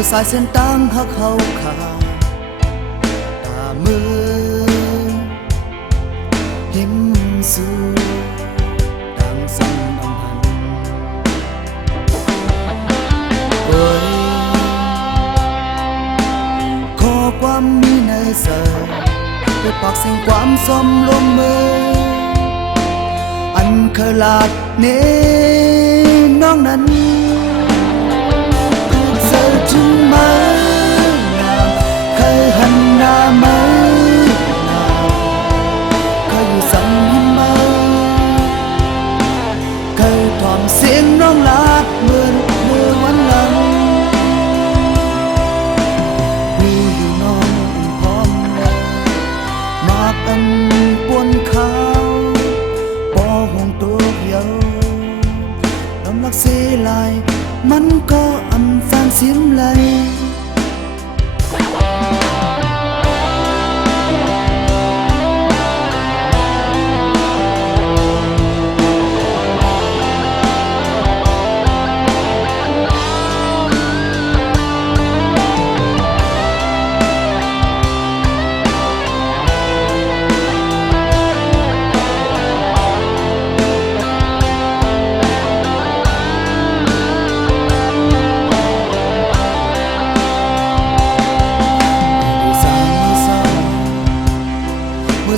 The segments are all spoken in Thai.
mưa sai sen tang hắc hậu khả ta mưa hiếm su đang dần âm hẳn ôi khóความมีในเสอไปปักเสียงความซ้อมลมมืออันเคยลาดเน้น้องนั้นเจอจึงมาเคยหันหน้ามาเคยอยู่สั่งยิ้มมาเคยถอมเสียงน้องลาดเมื่อวันหลังดูอยู่น้องพร้อมมากันปวนขาวปอห่วงตัวเดียวน้ำลักเสียลายมันก็อันแฟนเสียมไหล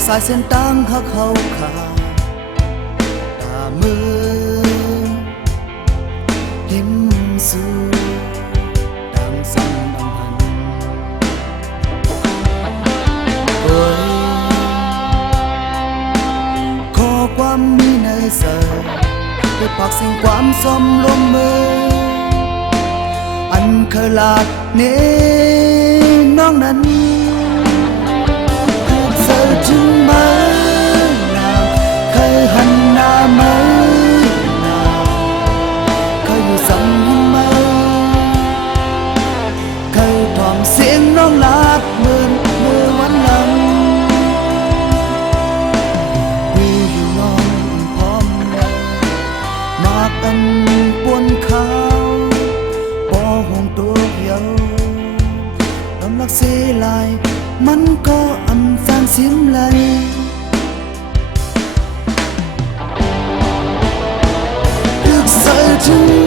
สายเส้นตั้งหักเขาขาตามือหิมสูดังสั่นดังหันโอ้ยขอความมีในเสอไปปักเสียงความซ้อมลมมืออันเคยลาดเน้น้องนั้นจึงมาเคยหันหน้ามาเคยอยู่สั่งยิ้มมาเคยถอมเสียงน้องลาดเมื่อวันหลังดูอยู่น้องพร้อมมากันปวนขาวปอห่วงตัวเดียวน้ำลักเสียลายมันก็อันแฟนเสียมไหลถึกใส่ถึง